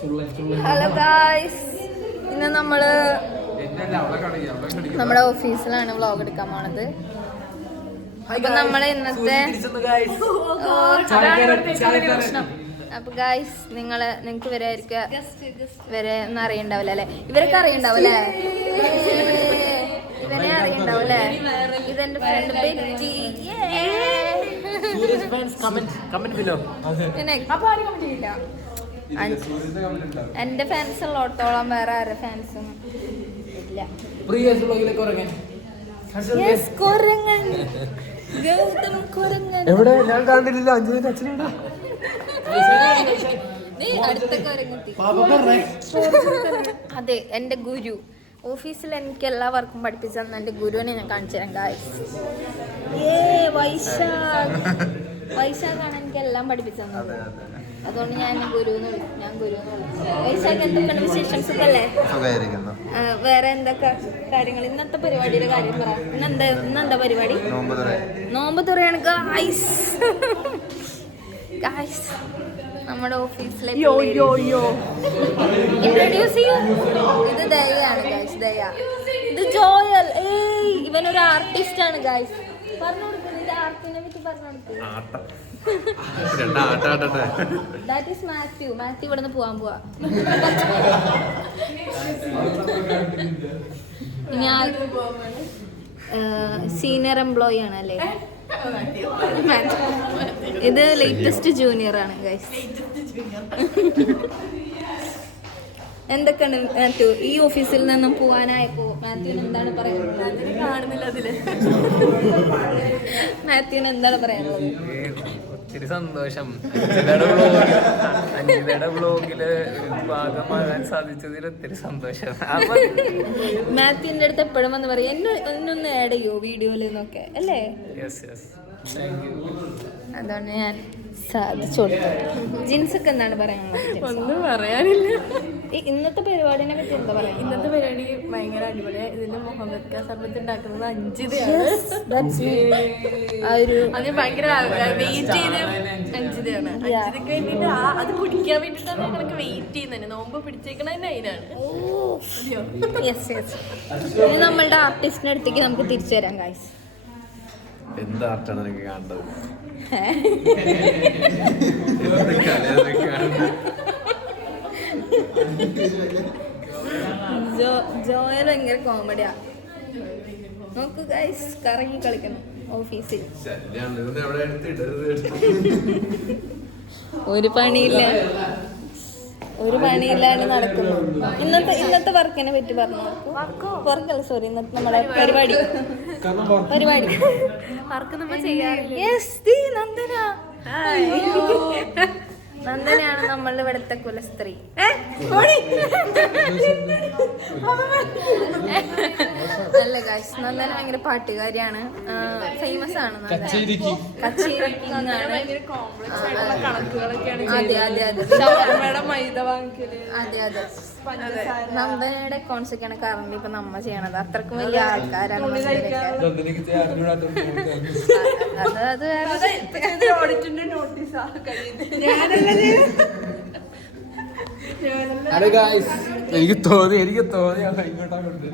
Hello guys, ഇന്ന് നമ്മള് നമ്മുടെ ഓഫീസിലാണ് വ്ളോഗ് എടുക്കാൻ പോണത്. അപ്പൊ നമ്മള് ഇന്നത്തെ അപ്പൊ ഗായ്സ് നിങ്ങക്ക് ഇവരെ ഒന്നും അറിയണ്ടാവില്ല അല്ലെ? ഇവരൊക്കെ അറിയണ്ടാവല്ലേ? ഇവരെ അറിയണ്ടാവല്ലേ? ഇതെന്റെ ഫ്രണ്ട് ബെറ്റി. എന്റെ ഫാൻസ് ഉള്ളോടത്തോളം വേറെ ആരുടെ ഫാൻസും ഇല്ല. എവിടെ ഞാൻ കണ്ടില്ല. അച്ഛനെടാ അതെ, എന്റെ ഗുരു. ഓഫീസിൽ എനിക്ക് എല്ലാ വർക്കും പഠിപ്പിച്ചു തന്ന എന്റെ ഗുരുവിനെ ഞാൻ കാണിച്ചു തരാം ഗായ്സ്. വൈശാഖാണ് എനിക്ക് എല്ലാം പഠിപ്പിച്ചു തന്നത്. അതുകൊണ്ട് ഞാൻ ഗുരുന്ന് വിളിച്ചു. വൈശാഖ്, എന്തൊക്കെയാണ് വിശേഷം? സുഖല്ലേ? വേറെ എന്തൊക്കെ കാര്യങ്ങൾ? ഇന്നത്തെ പരിപാടിയുടെ കാര്യം പറ. ഇന്നെന്താ പരിപാടി? നോമ്പ് തുറയാണ് ഗായ്സ്. നമ്മുടെ ഓഫീസിലെ ഇൻട്രൊഡ്യൂസ് ചെയ്യൂ. ഇത് ദയാണ് ഗായ്സ്, ദയ. ഇത് ജോയൽ. ഇവനൊരു ആർട്ടിസ്റ്റ് ആണ് ഗായ്സ്. പറഞ്ഞു കൊടുക്കുന്നത് ആർട്ടിനെ പറ്റി പറഞ്ഞു കൊടുക്കും. That is Mathew. മാത്യു ഇവിടുന്ന് പോവാൻ പോവാ. ഞാൻ സീനിയർ എംപ്ലോയി ആണ് അല്ലേ? ഇത് ലേറ്റസ്റ്റ് ജൂനിയർ ആണ് ഗൈസ്. എന്തൊക്കെയാണ് മാത്യു ഈ ഓഫീസിൽ നിന്നും പോവാനായപ്പോ മാത്യുവിന് എന്താണ് പറയാനുള്ളത്? കാണുന്നില്ല അതില്. മാത്യുവിന് എന്താണ് പറയാനുള്ളത്? ഒത്തിരി സന്തോഷം. അഞ്ജിതയുടെ വ്ളോഗില് ഭാഗമാകാൻ സാധിച്ചതിൽ ഒത്തിരി സന്തോഷം. മാത്യുവിന്റെ അടുത്ത് എപ്പോഴും വന്ന് പറയും എന്നൊന്ന് ആഡ് ചെയ്യോ വീഡിയോയിൽ എന്നൊക്കെ അല്ലേ? അതുകൊണ്ട് ഞാൻ സാധിച്ചു കൊടുത്തു. ജിൻസൊക്കെ എന്താണ് പറയാനുള്ളത്? ഒന്നും പറയാനില്ല. ഇന്നത്തെ പരിപാടിനെ പറ്റി എന്താ പറയാ? ഇന്നത്തെ പരിപാടി ഭയങ്കര അടിപൊളിയാണ്. ഇതിന്റെ മുഹമ്മദ് സർബത്ത് ഉണ്ടാക്കുന്നത് അഞ്ജിതയാണ്. അത് ഭയങ്കര വെയിറ്റ് ചെയ്ത് അഞ്ജിതയാണ്. അഞ്ജിതക്ക് വേണ്ടിട്ട് അത് കുടിക്കാൻ വേണ്ടിട്ടാണ് ഞങ്ങൾക്ക് വെയിറ്റ് ചെയ്യുന്നത്. നോമ്പ് പിടിച്ചേക്കണ അതിനാണ്. ഇനി നമ്മളുടെ ആർട്ടിസ്റ്റിന്റെ അടുത്തേക്ക് നമുക്ക് തിരിച്ചു വരാം ഗൈസ്. എന്ത് ആർട്ടാണ് എനിക്ക് കാണേണ്ടത്? ജോയൽ ഭയങ്കര കോമഡിയാ. നോക്കൂ ഗൈസ്, കറങ്ങി കളിക്കണം ഓഫീസിൽ. ഒരു പണിയില്ലാണ്ട് നടക്കുന്നു. ഇന്നത്തെ വർക്കിനെ പറ്റി പറഞ്ഞു. വർക്കല്ല, സോറി, ഇന്നത്തെ നമ്മുടെ പരിപാടി വർക്ക് നമ്മൾ ചെയ്യാറില്ല. നന്ദനയാണ് നമ്മളുടെ ഇവിടുത്തെ കുലസ്ത്രീ. അല്ല ഗൈസ്, നന്ദന ഭയങ്കര പാട്ടുകാരിയാണ്. ഫേമസ് ആണ്. കച്ചേരി കിങ് ആണ്. അതെ. നന്ദനയുടെ അക്കൗണ്ട്സൊക്കെയാണ് കറന്റ് ഇപ്പൊ നമ്മ ചെയ്യണത്. അത്രക്കും വലിയ ആൾക്കാരാണ്. എനിക്ക് തോന്നി ഇങ്ങോട്ടാ കൊണ്ട്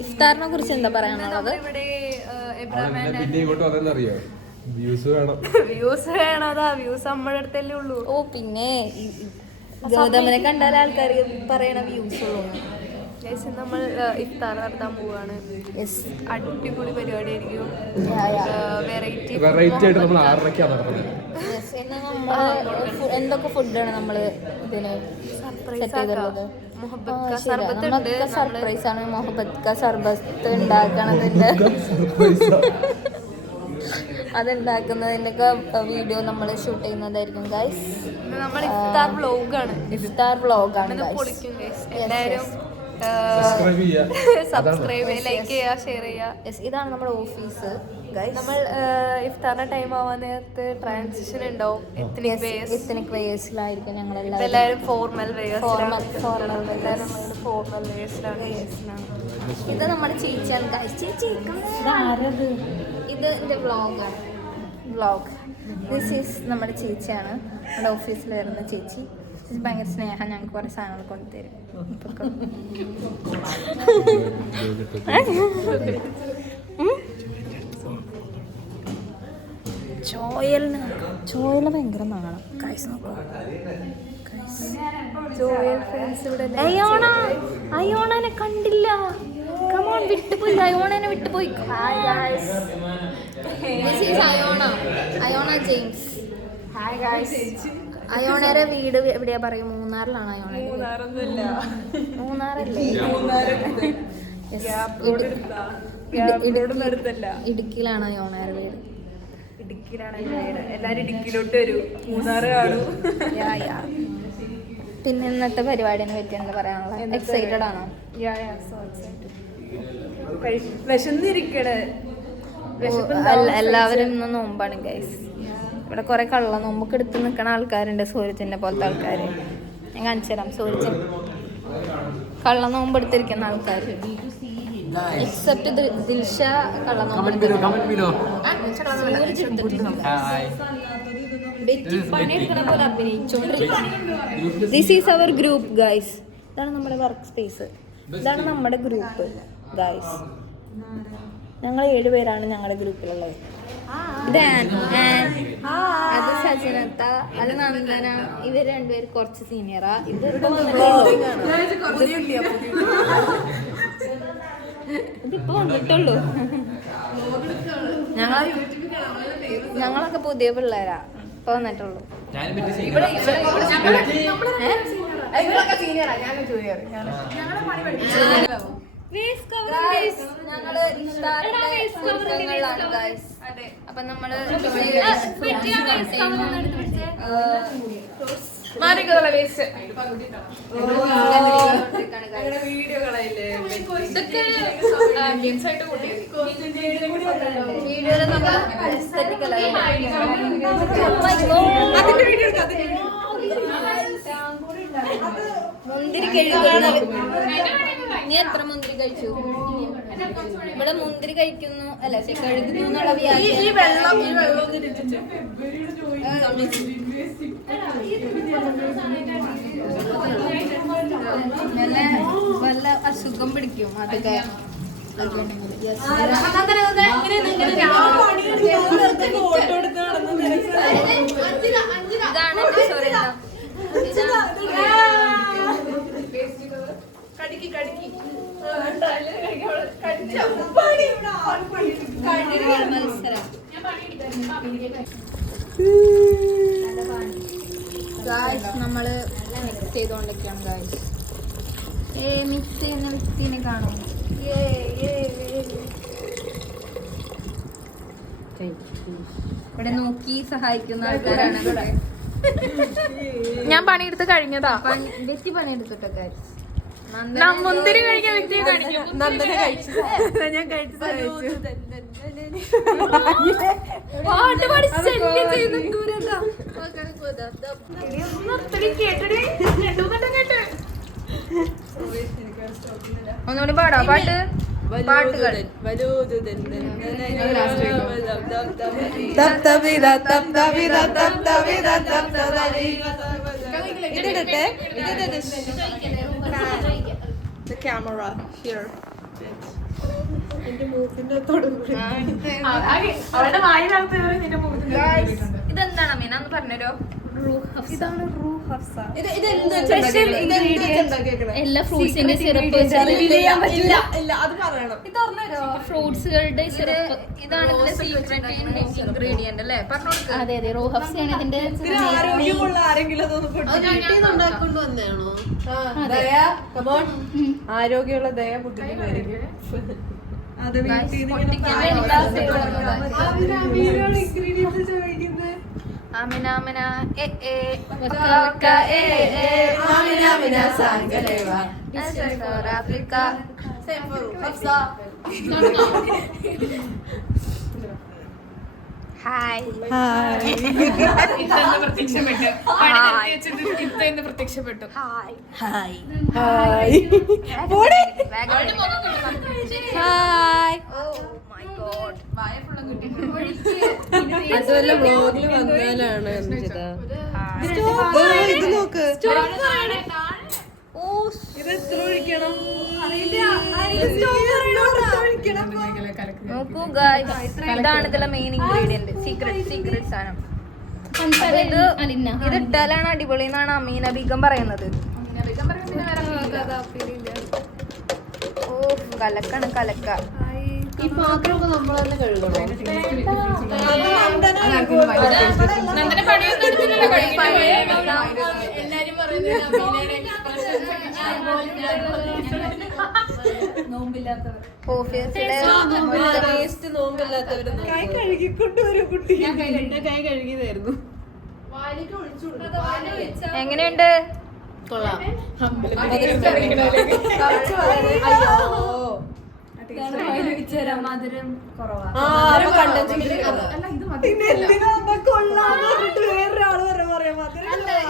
ഇഫ്താറിനെ കുറിച്ച് എന്താ പറയാനുള്ളത്? പിന്നെ ഇങ്ങോട്ട് വന്നറിയോ? വ്യൂസ് വേണം. അതാ വ്യൂസ് നമ്മുടെ അടുത്തല്ലേ ഉള്ളൂ. ഓ പിന്നെ ഗൗതമനെ കണ്ടാൽ ആൾക്കാർ പറയണ വ്യൂസ് ഉള്ളൂ. നമ്മൾ ഇഫ്താർ നടത്താൻ പോവാണ്. അടിപൊളി പരിപാടി ആയിരിക്കും. വെറൈറ്റി ആയിട്ട് നമ്മൾ 6:30 നടക്കുന്നത്. എന്തൊക്കെ ഫുഡാണ് നമ്മള് ഇതിന് സെറ്റ് ചെയ്തിട്ടുള്ളത്? സർപ്രൈസ് ആണ്. മുഹബത്ത് ക സർബത്ത് ഉണ്ടാക്കണതിന്റെ അതുണ്ടാക്കുന്നതിൻ്റെയൊക്കെ വീഡിയോ നമ്മൾ ഷൂട്ട് ചെയ്യുന്നതായിരിക്കും ഗൈസ്. ഇഫ്താർ വ്ളോഗാണ്. എല്ലാവരും സബ്സ്ക്രൈബ് ലൈക്ക് ചെയ്യുക, ഷെയർ ചെയ്യുക. ഇതാണ് നമ്മുടെ ഓഫീസ്. നമ്മൾ ഇഫ്താറിന്റെ ടൈം ആവാൻ നേരത്ത് ട്രാൻസിഷൻ ഉണ്ടാവും. എത്നിക് വേഴ്സിലായിരിക്കും ഞങ്ങളെല്ലാം. എല്ലാവരും ഫോർമൽ ഇത് നമ്മുടെ ചേച്ചിയാണ് ഗൈസ്. ചേച്ചി ഇതാരത്? ഇത് എൻ്റെ വ്ളോഗാണ്. ദിസ് ഈസ് നമ്മുടെ ചേച്ചിയാണ്, നമ്മുടെ ഓഫീസിൽ വരുന്ന ചേച്ചി. ഭയങ്കര സ്നേഹം, ഞങ്ങൾക്ക് കുറേ സാധനങ്ങൾ കൊണ്ടുതരും. ചോയലിന് ഭയങ്കര നാണം. അയോണനെ കണ്ടില്ല. കമോൺ, വിട്ടുപോയി. അയോണനെ വിട്ടുപോയി. അയോണ ജെയിംസ്. അയോണയുടെ വീട് എവിടെയാ പറയും? മൂന്നാറിലാണ് അയോണ. മൂന്നാറല്ലേ? ഇടുക്കിയിലാണ് അയോണയുടെ വീട്. എല്ലാരും ഇടുക്കിയിലോട്ട് വരൂ, മൂന്നാറ് കാണൂ. പിന്നെ ഇന്നത്തെ പരിപാടിനെ പറ്റി എന്താ പറയാനുള്ളത്? എക്സൈറ്റഡ് ആണോ? എല്ലാവരും ഇന്ന് നോമ്പാണ് ഗൈസ്. ഇവിടെ കുറെ കള്ള നോമ്പൊക്കെ എടുത്ത് നിൽക്കുന്ന ആൾക്കാരുണ്ട്, സൂരജിനെ പോലത്തെ ആൾക്കാർ. ഞാൻ കാണിച്ചു തരാം. സൂരജൻ കള്ള നോമ്പ് എടുത്തിരിക്കുന്ന ആൾക്കാർ. എക്സെപ്റ്റ് ദിൽഷ കള്ള നോമ്പ്. This is our group guys. ഇതാണ് നമ്മുടെ വർക്ക് സ്പേസ്. ഇതാണ് നമ്മുടെ ഗ്രൂപ്പ് ഗൈസ്. ഞങ്ങൾ 7 പേരാണ് ഞങ്ങളുടെ ഗ്രൂപ്പിലുള്ളത്. ഇത് അത് സജനത്ത, അത് നന്ദന. ഇവർ രണ്ടുപേര് കുറച്ച് സീനിയറാ. ഇതിപ്പോ വന്നിട്ടുള്ളൂ. ഞങ്ങളൊക്കെ പുതിയ പിള്ളേരാ, ഇപ്പൊ വന്നിട്ടുള്ളൂ. അപ്പൊ നമ്മള് മുന്തിരി കഴിക്കുന്നു. നീ എത്ര മുന്തിരി കഴിച്ചു? ഇവിടെ മുന്തിരി കഴിക്കുന്നു അല്ല കഴുകുന്നു എന്നുള്ള വല്ല അസുഖം പിടിക്കും. അതൊക്കെ ഇതാണ് മത്സരം. ഗായ്സ് നമ്മള് മിക്സ് ചെയ്തോണ്ടിരിക്കുകയാണ് ഗായ്സ്. മിക്സ് ചെയ്യുന്ന വ്യക്തിനെ കാണും. ഇവിടെ നോക്കി സഹായിക്കുന്ന ആൾക്കാരാണ്. ഞാൻ പണിയെടുത്ത് കഴിഞ്ഞതാ. വ്യക്തി പണിയെടുത്തിട്ടോ ഗായ്സ്. മുന്തിരി കഴിക്കാൻ വ്യക്തിയെ കാണിക്കും. നന്ദനെ കഴിച്ചു, ഞാൻ കഴിച്ചു. പാട്ട് പാടി ഒന്നുകൂടി പാടാ പാട്ട്. പാട്ടുകൾ The camera here. ഇതെന്താണ് മീന ഒന്ന് പറഞ്ഞോ? എല്ലാ ഫ്രൂട്ട്സിന്റെ സിറപ്പ് ഫ്രൂട്ട്സുകളുടെ സിറപ്പ്. ഇതാണ് ഇതിന്റെ സീക്രട്ട് ഇൻഗ്രീഡിയന്റ് അല്ലേ? പറഞ്ഞോളൂ. അതെ അതെ, റൂ ഹഫ്സ ആണ് ഇതിന്റെ. ആരോഗ്യമുള്ള ദയ ആമിന ആമിന എ എ വക്ക വക്ക എ എ ആമിന ആമിന സാഗരവ സൗത്ത് ആഫ്രിക്ക ഹായ് പ്രത്യക്ഷപ്പെട്ടു hi hi hi oh my God അതുവല്ല വ്ലോഗിൽ വന്നാലാണ് ഇത് നോക്ക് ഓ ഇത് എത്ര ഒഴിക്കണം നോക്കൂ ഗായ്സ് ഇതാണ് ഇതിലെ മെയിൻ ഇൻഗ്രീഡിയന്റ് സീക്രട്ട് സാധനം ഇത് ഇട്ടാലാണ് അടിപൊളി എന്നാണ് അമീന ബീഗം പറയുന്നത് ഓ കലക്കാണ് കലക്ക ഈ പാത്രമൊക്കെ നമ്മൾ തന്നെ കഴുകണം എല്ലാരും പറയുന്നത് നോമ്പില്ലാത്തവര് കൈ കഴുകിക്കൊണ്ടുവരും കുട്ടി കൈ കഴുകിയതായിരുന്നു എങ്ങനെയുണ്ട് കൊള്ളാം മധുരം കുറവാണ്.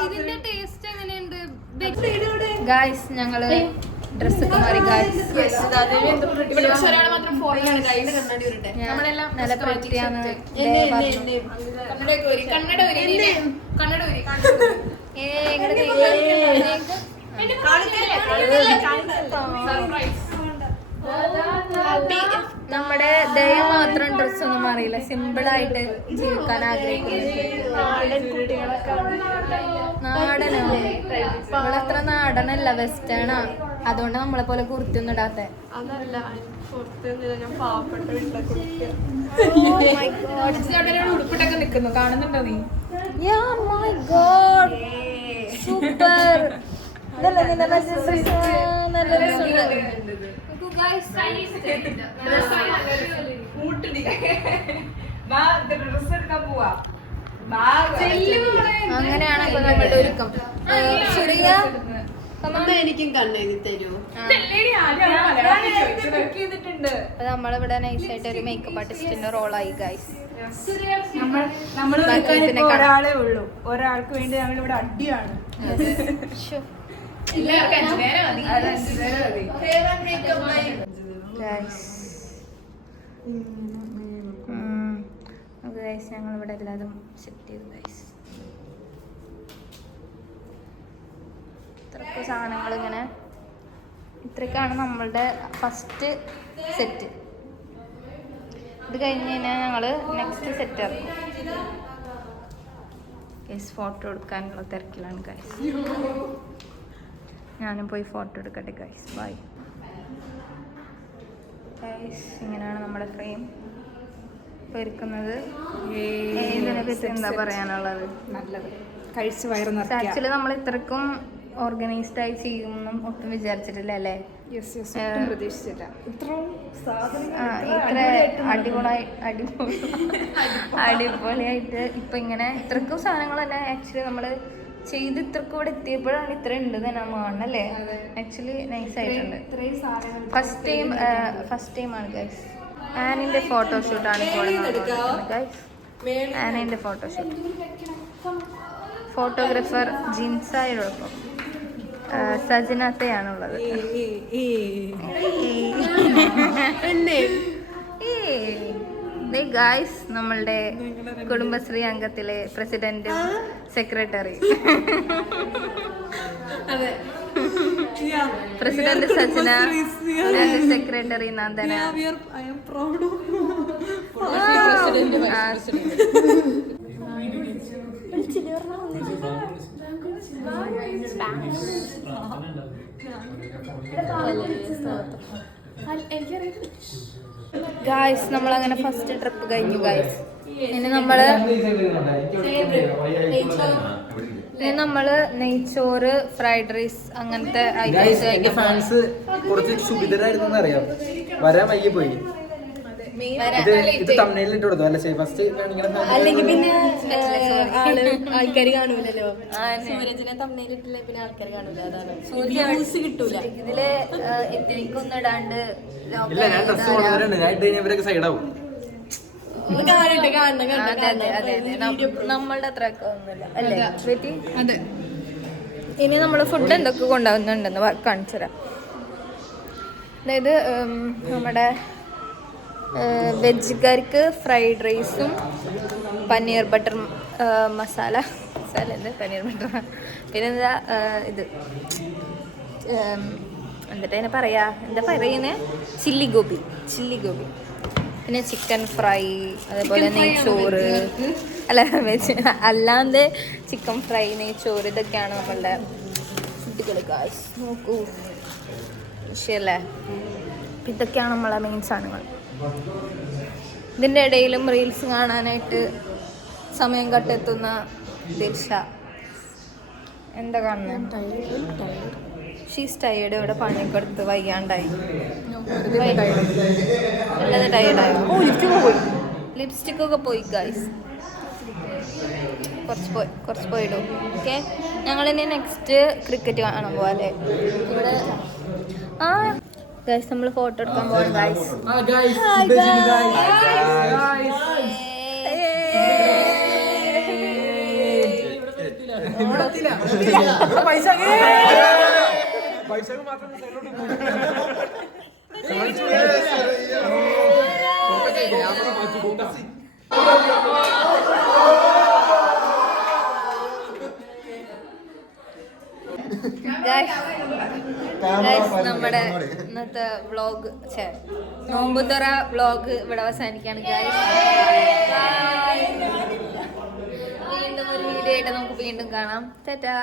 ഇതിന്റെ ടേസ്റ്റ് എങ്ങനെയുണ്ട്? ഗായ്സ് ഞങ്ങള് ഡ്രസ്സൊക്കെ മാറി ഗായ്സ് നിലപ്പറ്റിയാന്ന് നമ്മുടെ ദയ മാത്രം ഡ്രസ്സൊന്നും അറിയില്ല, സിമ്പിൾ ആയിട്ട് ജീവിക്കാൻ ആഗ്രഹിക്കുന്നു. നാടനോ? നമ്മളത്ര നാടനല്ല, വെസ്റ്റേണാ. അതുകൊണ്ട് നമ്മളെ പോലെ കുർത്തിയൊന്നും ഇടാത്തെ. ഉടുപ്പിട്ടൊക്കെ നിക്കുന്നു, കാണുന്നുണ്ടോ നീ? സൂപ്പർ. നല്ല രസമുണ്ട്. അങ്ങനെയാണ് ഇപ്പൊ നമ്മുടെ ഒരുക്കം. ചെറിയ എനിക്കും കണ്ണെഴുതി തരുമോ? അപ്പൊ നമ്മളിവിടെ നൈസായിട്ട് ഒരു മേക്കപ്പ് ആർട്ടിസ്റ്റിന്റെ റോളായി ഗൈസ്. ഒരാളേ ഉള്ളൂ, ഒരാൾക്ക് വേണ്ടി ഞങ്ങൾ ഇവിടെ അടിയാണ്. ഞങ്ങളിവിടെ എല്ലാതും സെറ്റ് ചെയ്തു ഗൈസ്. ഇത്രയൊക്കെ സാധനങ്ങൾ ഇങ്ങനെ, ഇത്രയൊക്കെയാണ് നമ്മളുടെ ഫസ്റ്റ് സെറ്റ്. ഇത് കഴിഞ്ഞ് കഴിഞ്ഞാൽ ഞങ്ങൾ നെക്സ്റ്റ് സെറ്റ് ഇറക്കും ഗൈസ്. ഫോട്ടോ എടുക്കാനുള്ള തിരക്കിലാണ് ഗൈസ്. ഞാനും പോയി ഫോട്ടോ എടുക്കട്ടെ ഗൈസ്. Bye guys. ഇങ്ങനെയാണ് നമ്മുടെ ഫ്രെയിം ഒരുക്കുന്നത്. ഇതിനെ പറ്റി എന്താ പറയാനുള്ളത്? നല്ലത് കഴിച്ച് വയറ് നിറയ്ക്കുക. ആക്ച്വലി നമ്മൾ ഇത്രക്കും ഓർഗനൈസ്ഡ് ആയി ചെയ്യുമെന്നും ഒട്ടും വിചാരിച്ചിട്ടില്ല അല്ലേ? ഒട്ടും പ്രതീക്ഷിച്ചില്ല. ഇത്രയും ഇത്ര അടിപൊളിയായിട്ട് ഇപ്പൊ ഇങ്ങനെ ഇത്രക്കും സാധനങ്ങളല്ല ആക്ച്വലി നമ്മള് ചെയ്ത് ഇത്രക്കും ഇവിടെ എത്തിയപ്പോഴാണ് ഇത്ര ഉണ്ട് തന്നെ കാണണല്ലേ. ആക്ച്വലി നൈസ് ആയിട്ടുണ്ട്. ഫസ്റ്റ് ടൈം ആണ് ഗൈസ്. ആനിന്റെ ഫോട്ടോഷൂട്ടാണ് ഇപ്പോൾ ഗൈസ്. ആനിന്റെ ഫോട്ടോഷൂട്ട്. ഫോട്ടോഗ്രാഫർ ജിൻസായോടൊപ്പം സജനത്തെയാണുള്ളത്. ഗായ്സ് നമ്മളുടെ കുടുംബശ്രീ അംഗത്തിലെ പ്രസിഡന്റും secretary. President Sajana, secretary Nandana. Guys നമ്മളങ്ങനെ ഫസ്റ്റ് ട്രിപ്പ് കഴിഞ്ഞു ഗായ്സ്. ഇനി നമ്മള് നെയ്ച്ചോറ്, ഫ്രൈഡ് റൈസ് അങ്ങനത്തെ ഐറ്റംസ്. ഫാൻസ് കുറച്ച് ക്ഷുഭിതരായിരുന്നു അറിയാം, വരാൻ വൈകി പോയി. ഇത് തമിഴിലിട്ട് കൊടുത്തു അല്ലേ ഫസ്റ്റ് അല്ലെങ്കിൽ പിന്നെ ആൾക്കാർ കാണൂലല്ലോ. സൂരജിനെ തമിഴിലിട്ടില്ല പിന്നെ ആൾക്കാർ കാണൂല. അതാണ് വ്യൂസ് കിട്ടൂല. ഇതില് എത്തിനിക്കൊന്നും ഇടാണ്ട് ഇല്ല ഞാൻ ഡ്രസ് കൊണ്ടുവരുന്നുണ്ട് ഞാൻ ഇട്ട് കഴിഞ്ഞാൽ ഇവരൊക്കെ സൈഡാവും. നമ്മളുടെ അത്ര ഒക്കെ ഒന്നുമില്ല അല്ലേ ബേറ്റി? അതെ. ഇനി നമ്മള് ഫുഡ് എന്തൊക്കെ കൊണ്ടുപോകുന്നുണ്ടെന്ന് കാണിച്ചു തരാം. അതായത് നമ്മുടെ വെജുകാർക്ക് ഫ്രൈഡ് റൈസും പനീർ ബട്ടർ മസാല പനീർ ബട്ടർ പിന്നെ ഇത് എന്നിട്ട് അതിനെ എന്താ പറയുന്നത് ചില്ലി ഗോബി പിന്നെ ചിക്കൻ ഫ്രൈ അതേപോലെ നെയ്ച്ചോറ് വെച്ച് അല്ലാതെ ചിക്കൻ ഫ്രൈ നെയ്ച്ചോറ് ഇതൊക്കെയാണ് നമ്മളുടെ ഫുഡുകൾ. ഗായ്സ് നോക്കൂ ശരിയല്ലേ. ഇതൊക്കെയാണ് നമ്മളെ മെയിൻ സാധനങ്ങൾ. ഇതിൻ്റെ ഇടയിലും റീൽസ് കാണാനായിട്ട് സമയം കട്ടെത്തുന്ന ദിൽഷ എന്താ കാണുന്നത്? She's tired. ഇവിടെ പണിയൊക്കെ എടുത്ത് വയ്യാണ്ടായി. അല്ലാതെ ടയേർഡായോ? ലിപ്സ്റ്റിക് ഒക്കെ പോയി ഗൈസ്. കുറച്ച് പോയിടും. ഓക്കെ, ഞങ്ങളിനി നെക്സ്റ്റ് ക്രിക്കറ്റ് കാണാൻ പോവാല്ലേ ഇവിടെ. ഗൈസ് നമ്മൾ ഫോട്ടോ എടുക്കാൻ പോവാം ഗൈസ്. നമ്മുടെ ഇന്നത്തെ വ്ളോഗ് നോമ്പുതുറ വ്ളോഗ് ഇവിടെ അവസാനിക്കാണ് ഗൈസ്. വീണ്ടും ഒരു വീഡിയോ ആയിട്ട് നമുക്ക് വീണ്ടും കാണാം. ടാറ്റാ.